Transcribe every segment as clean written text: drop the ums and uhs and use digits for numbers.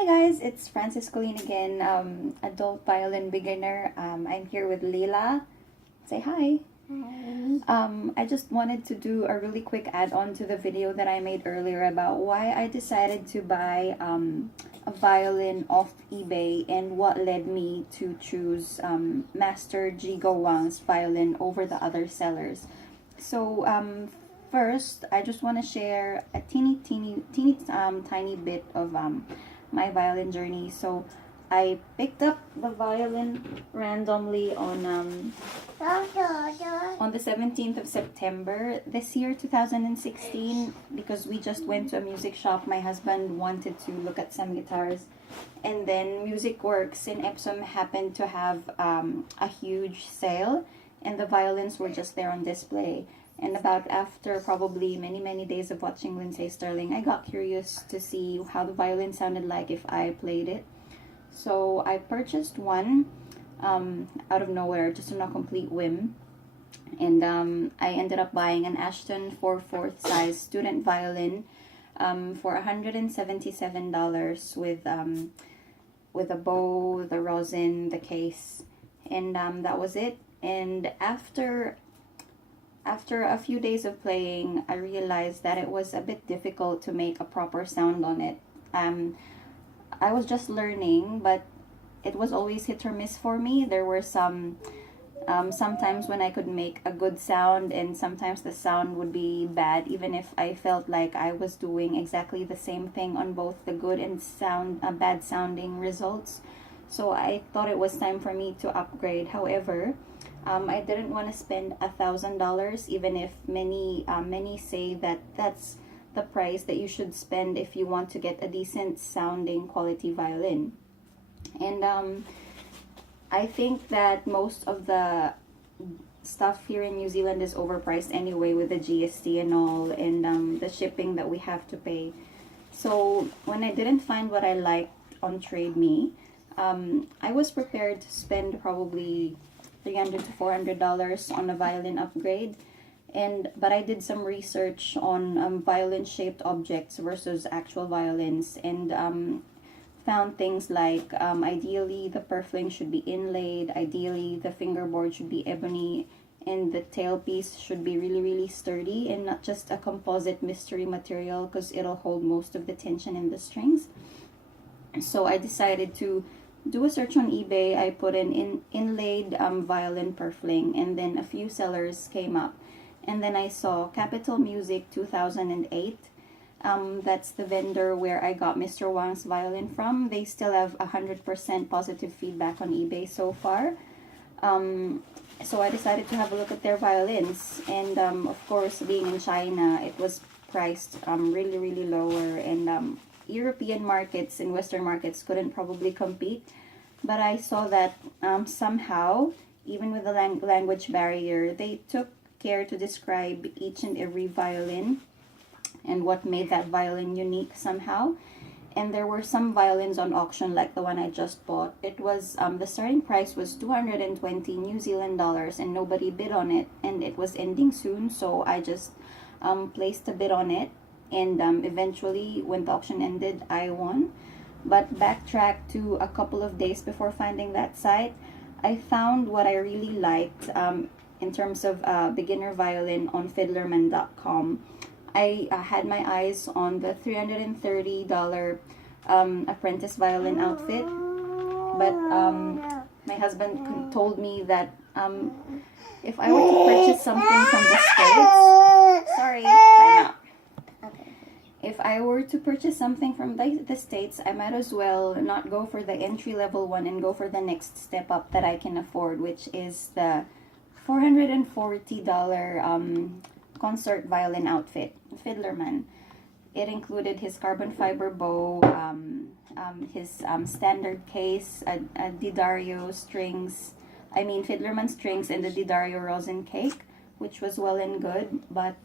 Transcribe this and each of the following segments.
Hi guys, it's Francis Colleen again, adult violin beginner. I'm here with Leila. Say hi. Hi. I just wanted to do a really quick add-on to the video that I made earlier about why I decided to buy a violin off eBay and what led me to choose Master Wang's violin over the other sellers. So first, I just want to share a tiny bit of my violin journey. So I picked up the violin randomly on the 17th of September this year, 2016, because we just went to a music shop. My husband wanted to look at some guitars, and then Music Works in Epsom happened to have a huge sale, and the violins were just there on display. And about after probably many days of watching Lindsay Sterling, I got curious to see how the violin sounded like if I played it. So I purchased one out of nowhere, just on a complete whim. And I ended up buying an Ashton 4/4 size student violin for $177 with a bow, the rosin, the case, and that was it. And after a few days of playing, I realized that it was a bit difficult to make a proper sound on it. I was just learning, but it was always hit or miss for me. There were sometimes when I could make a good sound, and sometimes the sound would be bad, even if I felt like I was doing exactly the same thing on both the good and bad sounding results. So I thought it was time for me to upgrade. However, I didn't want to spend $1,000, even if many say that that's the price that you should spend if you want to get a decent sounding quality violin. And I think that most of the stuff here in New Zealand is overpriced anyway, with the GST and all, and the shipping that we have to pay. So when I didn't find what I liked on Trade Me, I was prepared to spend probably $300 to $400 on a violin upgrade, but I did some research on violin shaped objects versus actual violins, and found things like ideally the purfling should be inlaid, ideally the fingerboard should be ebony, and the tailpiece should be really sturdy and not just a composite mystery material, because it'll hold most of the tension in the strings. So I decided to do a search on eBay. I put in inlaid violin purfling, and then a few sellers came up, and then I saw Capital Music 2008. That's the vendor where I got Mr. Wang's violin from. They still have 100% positive feedback on eBay so far. So I decided to have a look at their violins, and of course, being in China, it was priced really lower, and European markets and Western markets couldn't probably compete. But I saw that somehow, even with the language barrier, they took care to describe each and every violin and what made that violin unique somehow. And there were some violins on auction, like the one I just bought. It was the starting price was 220 New Zealand dollars, and nobody bid on it, and it was ending soon, so I just placed a bid on it. And eventually, when the auction ended, I won. But backtrack to a couple of days before finding that site, I found what I really liked in terms of beginner violin on fiddlerman.com. I had my eyes on the $330 apprentice violin outfit, but my husband told me that if I were to purchase something from the States, sorry, time out. If I were to purchase something from the States, I might as well not go for the entry-level one and go for the next step up that I can afford, which is the $440 concert violin outfit, Fiddlerman. It included his carbon fiber bow, his standard case, a Didario strings, Fiddlerman strings, and the Didario rosin cake, which was well and good, but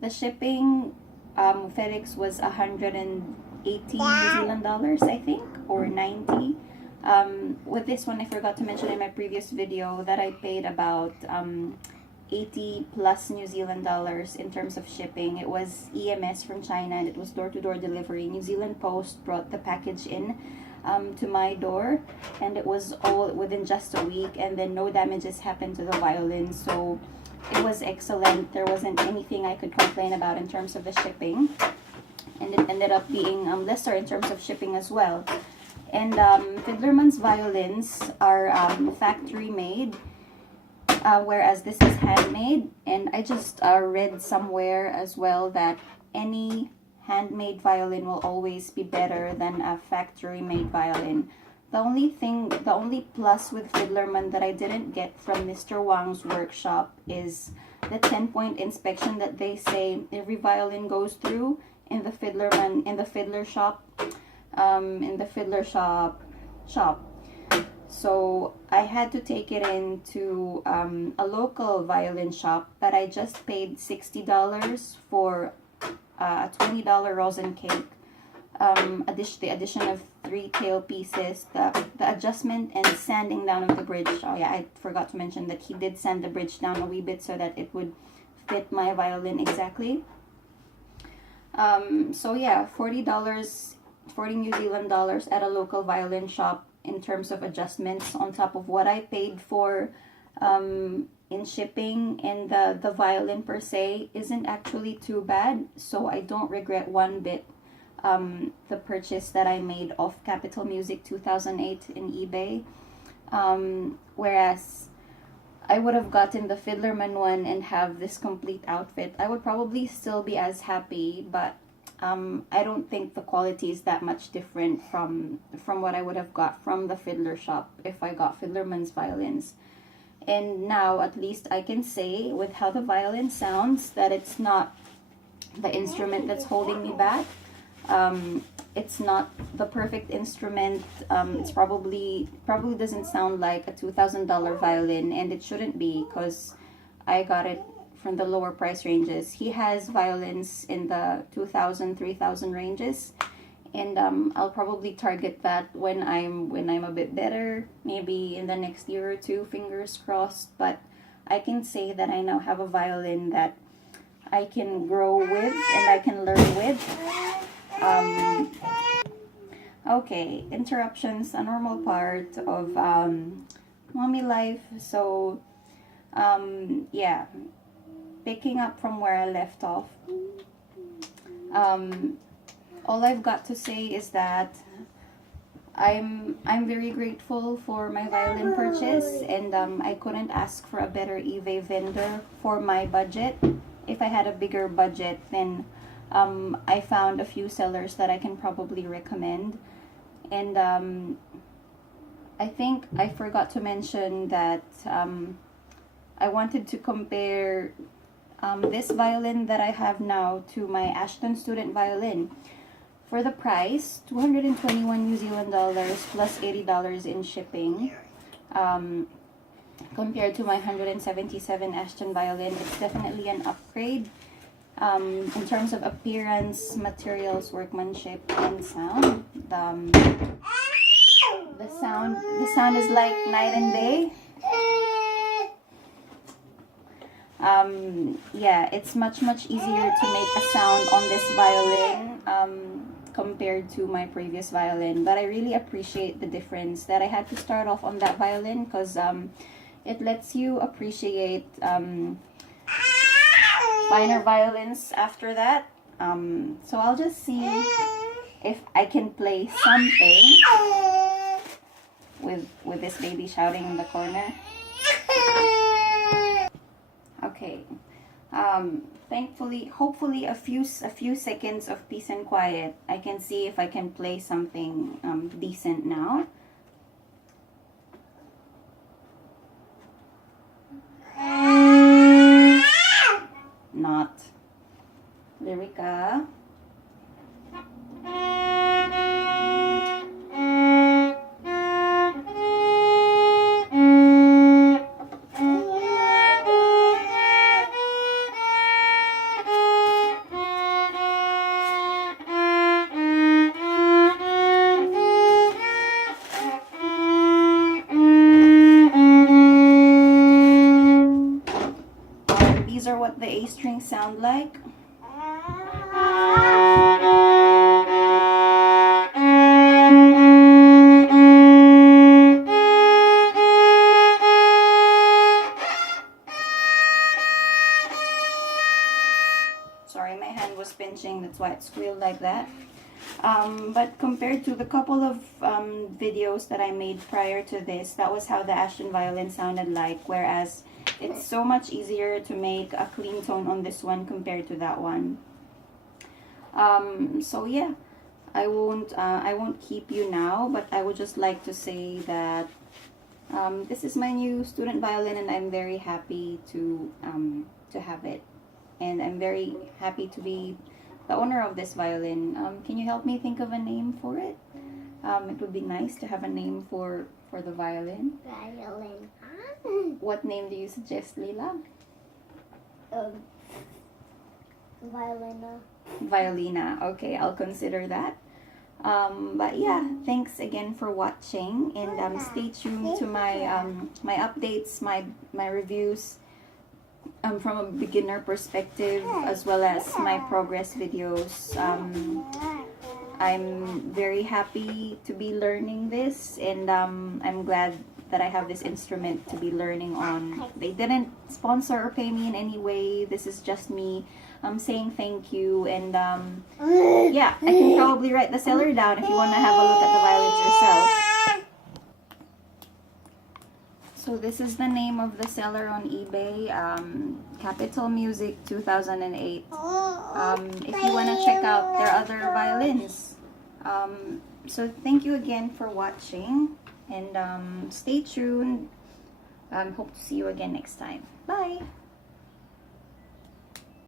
the shipping, FedEx was 180 New Zealand dollars, I think, or 90. With this one, I forgot to mention in my previous video that I paid about 80 plus New Zealand dollars in terms of shipping. It was EMS from China, and it was door-to-door delivery. New Zealand Post brought the package in to my door, and it was all within just a week, and then no damages happened to the violin, so it was excellent. There wasn't anything I could complain about in terms of the shipping, and it ended up being lesser in terms of shipping as well. And Fiddlerman's violins are factory made, whereas this is handmade. And I just read somewhere as well that any handmade violin will always be better than a factory made violin. The only plus with Fiddlerman that I didn't get from Mr. Wang's workshop is the 10-point inspection that they say every violin goes through in the fiddler shop. So I had to take it into a local violin shop, but I just paid $60 for a $20 rosin cake. The addition of 3 tail pieces, the adjustment and sanding down of the bridge. Oh yeah, I forgot to mention that he did sand the bridge down a wee bit so that it would fit my violin exactly. So yeah, $40, 40 New Zealand dollars at a local violin shop in terms of adjustments on top of what I paid for in shipping, and the violin per se isn't actually too bad, so I don't regret one bit the purchase that I made off Capital Music 2008 in eBay. Whereas I would have gotten the Fiddlerman one and have this complete outfit, I would probably still be as happy, but I don't think the quality is that much different from what I would have got from the fiddler shop if I got Fiddlerman's violins. And now at least I can say with how the violin sounds that it's not the instrument that's holding me back. It's not the perfect instrument. It's probably doesn't sound like a $2,000 violin, and it shouldn't be because I got it from the lower price ranges. He has violins in the 2,000, 3,000 ranges, and I'll probably target that when I'm a bit better, maybe in the next year or two, fingers crossed. But I can say that I now have a violin that I can grow with and I can learn with. Okay, interruptions, a normal part of mommy life. So yeah, picking up from where I left off, all I've got to say is that I'm very grateful for my violin purchase, and I couldn't ask for a better eBay vendor for my budget. If I had a bigger budget, then I found a few sellers that I can probably recommend. And I think I forgot to mention that I wanted to compare this violin that I have now to my Ashton student violin. For the price, 221 New Zealand dollars plus $80 in shipping, compared to my 177 Ashton violin, it's definitely an upgrade. In terms of appearance, materials, workmanship, and sound, the sound is like night and day. Yeah, it's much easier to make a sound on this violin compared to my previous violin. But I really appreciate the difference that I had to start off on that violin, because it lets you appreciate finer violins after that. So I'll just see if I can play something with this baby shouting in the corner. Okay. Thankfully, hopefully a few seconds of peace and quiet. I can see if I can play something decent now. Not. Lyrica. sound like. Sorry, my hand was pinching, that's why it squealed like that. But compared to the couple of videos that I made prior to this, that was how the Ashton violin sounded like, whereas it's so much easier to make a clean tone on this one compared to that one. So yeah, I won't keep you now, but I would just like to say that this is my new student violin, and I'm very happy to have it, and I'm very happy to be the owner of this violin. Can you help me think of a name for it? It would be nice to have a name for the violin. Violin. What name do you suggest, Leila? Violina. Violina. Okay, I'll consider that. But yeah, thanks again for watching, and stay tuned to my my updates, my reviews from a beginner perspective, as well as my progress videos. I'm very happy to be learning this, and I'm glad that I have this instrument to be learning on. They didn't sponsor or pay me in any way. This is just me saying thank you, and yeah, I can probably write the seller down if you want to have a look at the violins yourself. So this is the name of the seller on eBay, Capital Music 2008. If you want to check out their other violins. So thank you again for watching, and stay tuned. Hope to see you again next time. Bye!